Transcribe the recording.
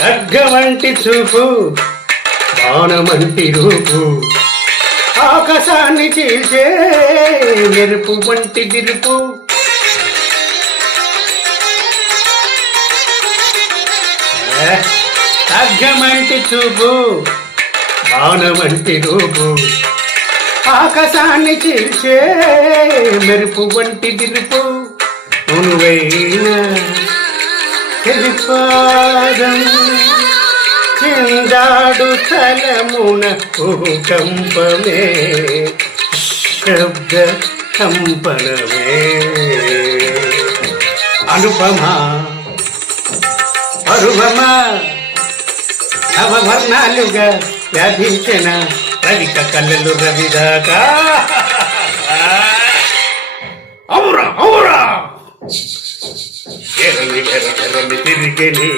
ఖడ్గమంటి చూపు బాణమంటి రూపు ఆకాశాన్ని చీల్చే మెరుపు వంటి గిరుపు ఖడ్గమంటి చూపు బాణమంటి రూపు ఆకాశాన్ని చీల్చే మెరుపు వంటి గిరుపు నువ్వైన పాదం చిందాడు తలమున భూకంపమే శబ్ద కంపనమే అనుపమా పరువమా నవవర్ణాలుగా వ్యాధించిన రవిక కళ్ళలు రవిదాకా అవురా అవురా ఎరని తిరిగి నీ